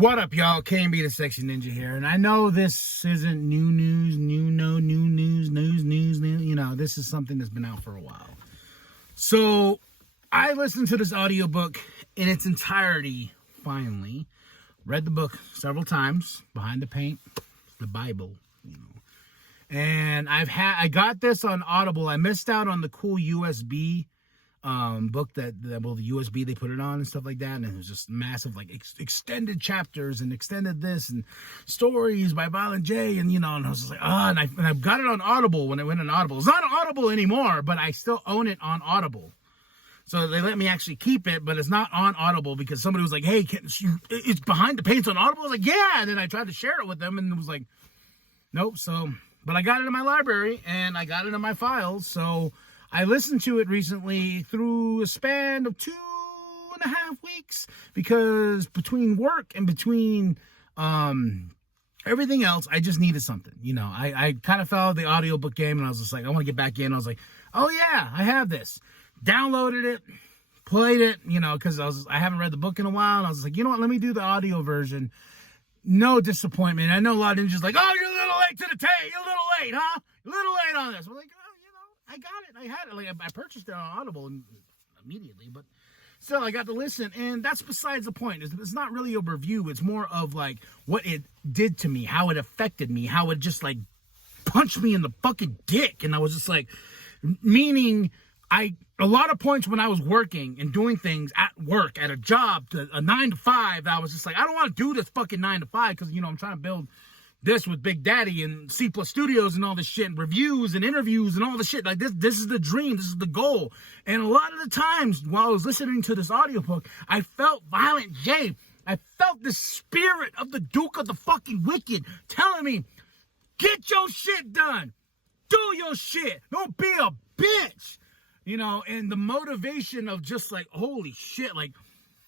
What up, y'all? KB the Sexy Ninja here, and I know this isn't new news. You know, this is something that's been out for a while. So, I listened to this audiobook in its entirety, finally. Read the book several times, Behind the Paint, the Bible, you know. And I got this on Audible. I missed out on the cool USB book the USB they put it on and stuff like that, and it was just massive, like extended chapters and extended this and stories by Violent J, and you know, and I was just like, and I've got it on Audible when it went on Audible. It's not on Audible anymore, but I still own it on Audible. So they let me actually keep it, but it's not on Audible because somebody was like, hey, it's Behind the Paint's on Audible. I was like, yeah, and then I tried to share it with them, and it was like, nope. So, but I got it in my library, and I got it in my files, so I listened to it recently through a span of 2.5 weeks because between work and between everything else, I just needed something. You know, I kind of fell out of the audiobook game, and I was just like, I want to get back in. I was like, oh yeah, I have this. Downloaded it, played it, you know, because I haven't read the book in a while, and I was like, you know what, let me do the audio version. No disappointment. I know a lot of ninjas like, oh, you're a little late to the tape. You're a little late, huh? You're a little late on this. We're like, I got it. I had it. Like I purchased it on Audible immediately, but still, I got to listen, and that's besides the point. It's not really a review. It's more of like what it did to me, how it affected me, how it just like punched me in the fucking dick, and I was just like, meaning a lot of points when I was working and doing things at work, at a job, a 9 to 5, I was just like, I don't want to do this fucking 9 to 5 because, you know, I'm trying to build this with Big Daddy and C Plus Studios and all this shit, and reviews and interviews and all the shit. Like this is the dream. This is the goal. And a lot of the times while I was listening to this audiobook, I felt Violent J. I felt the spirit of the Duke of the fucking Wicked telling me, get your shit done. Do your shit. Don't be a bitch. You know, and the motivation of just like, holy shit, like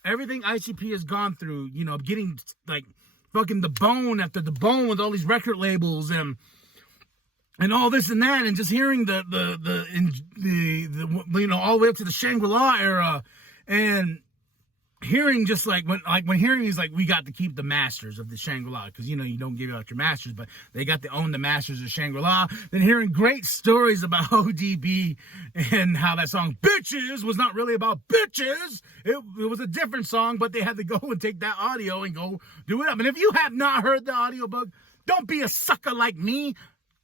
everything ICP has gone through, you know, getting like fucking the bone after the bone with all these record labels and all this and that, and just hearing the you know, all the way up to the Shangri-La era, and hearing just like when hearing is like, we got to keep the masters of the Shangri-La, because you know you don't give out your masters, but they got to own the masters of Shangri-La. Then hearing great stories about ODB and how that song Bitches was not really about bitches. It was a different song, but they had to go and take that audio and go do it up. And if you have not heard the audiobook, don't be a sucker like me.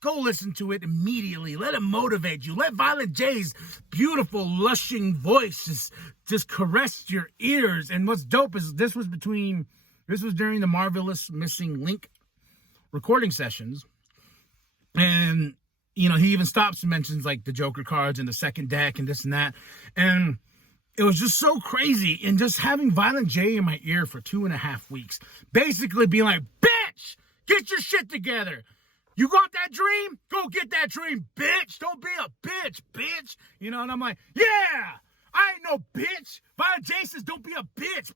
Go listen to it immediately. Let it motivate you. Let Violent J's beautiful, lushing voice just caress your ears. And what's dope is this was during the Marvelous Missing Link recording sessions. And, you know, he even stops and mentions like the Joker cards and the second deck and this and that. And it was just so crazy. And just having Violent J in my ear for 2.5 weeks, basically being like, bitch, get your shit together. You got that dream? Go get that dream, bitch. Don't be a bitch. You know, and I'm like, yeah, I ain't no bitch. Violent J says, don't be a bitch.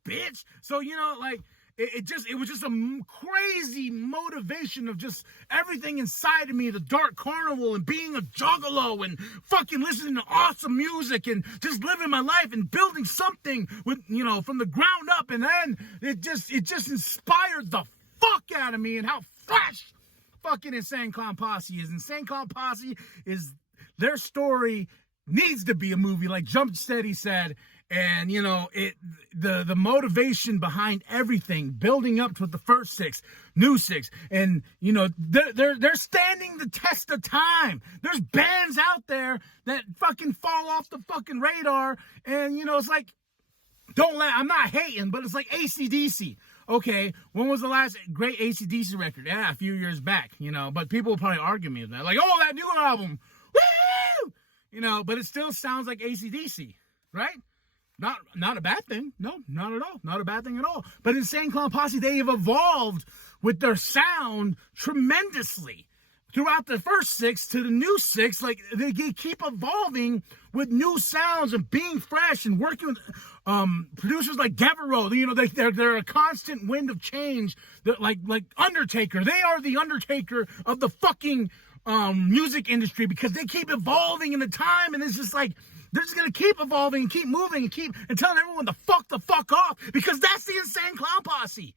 So, you know, like, it was just a crazy motivation of just everything inside of me, the dark carnival and being a juggalo and fucking listening to awesome music and just living my life and building something with, you know, from the ground up. And then it just inspired the fuck out of me, and how fresh fucking Insane Clown Posse is. Insane Clown Posse is, their story needs to be a movie, like Jump Steady said. And you know, the motivation behind everything, building up to the first 6, new 6, and you know, they're standing the test of time. There's bands out there that fucking fall off the fucking radar, and you know, it's like, I'm not hating, but it's like AC/DC. Okay, when was the last great AC/DC record? Yeah, a few years back, you know, but people will probably argue me with that. Like, oh, that new album, woo! You know, but it still sounds like AC/DC, right? Not a bad thing. No, not at all. Not a bad thing at all. But Insane Clown Posse, they have evolved with their sound tremendously throughout the first 6 to the new 6. Like, they keep evolving with new sounds and being fresh and working with producers like Devereaux. You know, they're a constant wind of change. They're like Undertaker. They are the Undertaker of the fucking music industry, because they keep evolving in the time, and it's just like, they're just going to keep evolving and keep moving and telling everyone to fuck off, because that's the Insane Clown Posse.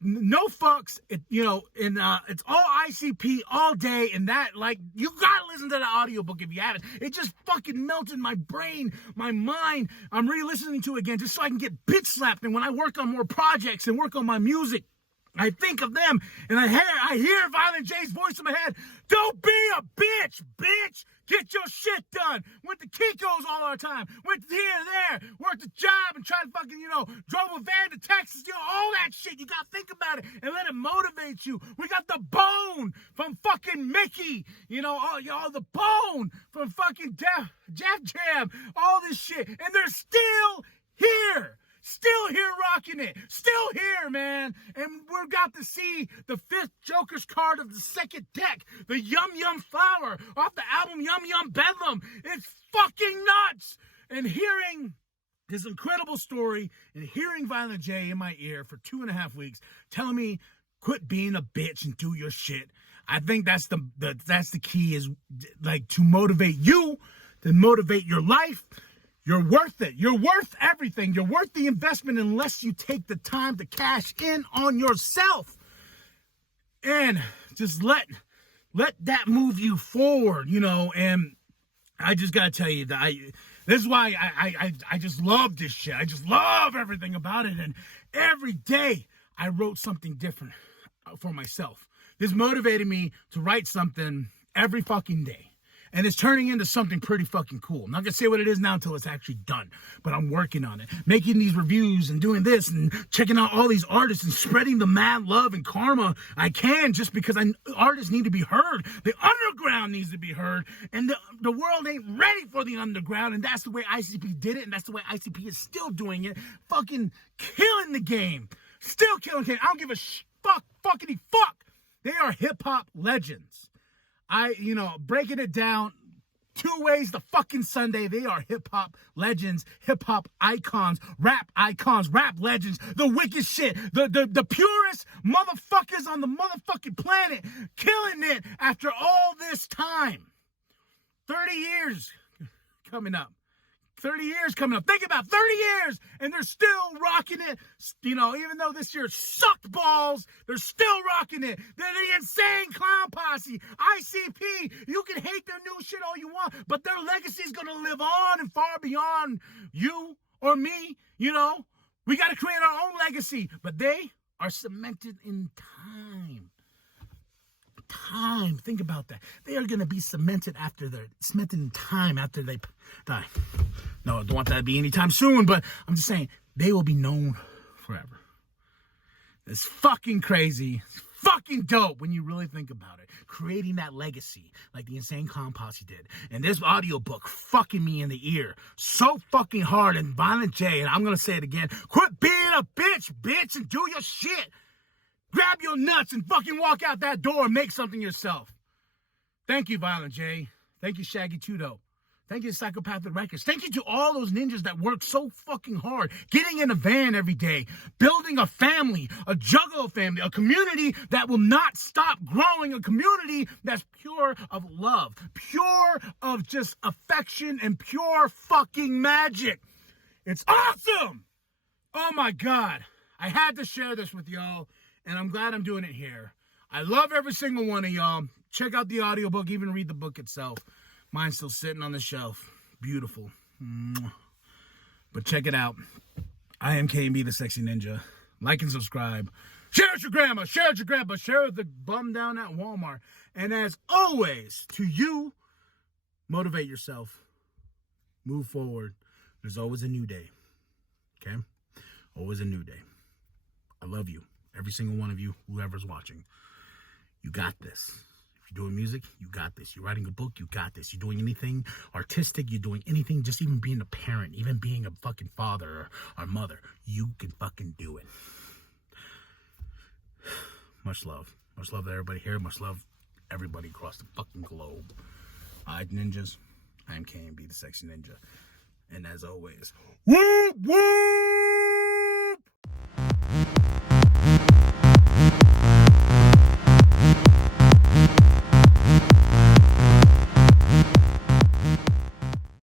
No fucks, it's all ICP all day, and that, like, you gotta listen to the audiobook if you haven't. It just fucking melted my brain, my mind. I'm re-listening to it again just so I can get bitch slapped, and when I work on more projects and work on my music, I think of them, and I hear Violent J's voice in my head. Don't be a bitch, bitch! Get your shit done! Went to Kinko's all our time. Went here and there. Worked a job and tried to fucking, drove a van to Texas. All that shit. You gotta think about it and let it motivate you. We got the bone from fucking Mickey. The bone from fucking Jeff Jam. All this shit. And they're still here. Still here rocking it. Still here, man. And we're got to see the 5th Joker's card of the 2nd deck. The Yum Yum Flower off the album Yum Yum Bedlam. It's fucking nuts. And hearing this incredible story and hearing Violent J in my ear for 2.5 weeks telling me, quit being a bitch and do your shit. I think that's the key, is like to motivate you, to motivate your life. You're worth it. You're worth everything. You're worth the investment unless you take the time to cash in on yourself. And just let that move you forward, and I just got to tell you that this is why I just love this shit. I just love everything about it. And every day I wrote something different for myself. This motivated me to write something every fucking day. And it's turning into something pretty fucking cool. I'm not going to say what it is now until it's actually done. But I'm working on it. Making these reviews and doing this and checking out all these artists and spreading the mad love and karma I can, just because artists need to be heard. The underground needs to be heard. And the world ain't ready for the underground. And that's the way ICP did it. And that's the way ICP is still doing it. Fucking killing the game. Still killing the game. I don't give a fuckity fuck. They are hip-hop legends. Breaking it down 2 ways the fucking Sunday, they are hip-hop legends, hip-hop icons, rap legends, the wicked shit, the purest motherfuckers on the motherfucking planet, killing it after all this time. 30 years coming up. 30 years coming up. Think about 30 years, and they're still rocking it. Even though this year sucked balls, they're still rocking it. They're the Insane Clown Posse. ICP. You can hate their new shit all you want, but their legacy is going to live on and far beyond you or me. We got to create our own legacy, but they are cemented in time. Think about that. They are going to be cemented in time after they die. No, I don't want that to be anytime soon, but I'm just saying they will be known forever. It's fucking crazy. It's fucking dope when you really think about it. Creating that legacy like the Insane Clown Posse did. And this audiobook fucking me in the ear so fucking hard. And Violent J, and I'm going to say it again, quit being a bitch, and do your shit. Grab your nuts and fucking walk out that door and make something yourself. Thank you, Violent J. Thank you, Shaggy Tudo. Thank you, Psychopathic Records. Thank you to all those ninjas that work so fucking hard, getting in a van every day, building a family, a Juggalo family, a community that will not stop growing, a community that's pure of love, pure of just affection and pure fucking magic. It's awesome! Oh my God. I had to share this with y'all, and I'm glad I'm doing it here. I love every single one of y'all. Check out the audiobook, even read the book itself. Mine's still sitting on the shelf. Beautiful. But check it out. I am K&B the Sexy Ninja. Like and subscribe. Share with your grandma. Share with your grandpa. Share with the bum down at Walmart. And as always, to you, motivate yourself. Move forward. There's always a new day. Okay? Always a new day. I love you. Every single one of you, whoever's watching. You got this. If you're doing music, you got this. You're writing a book, you got this. You're doing anything artistic, you're doing anything, just even being a parent, even being a fucking father or mother, you can fucking do it. Much love. Much love to everybody here. Much love everybody across the fucking globe. All right, ninjas. I am K&B the Sexy Ninja. And as always, woo woo!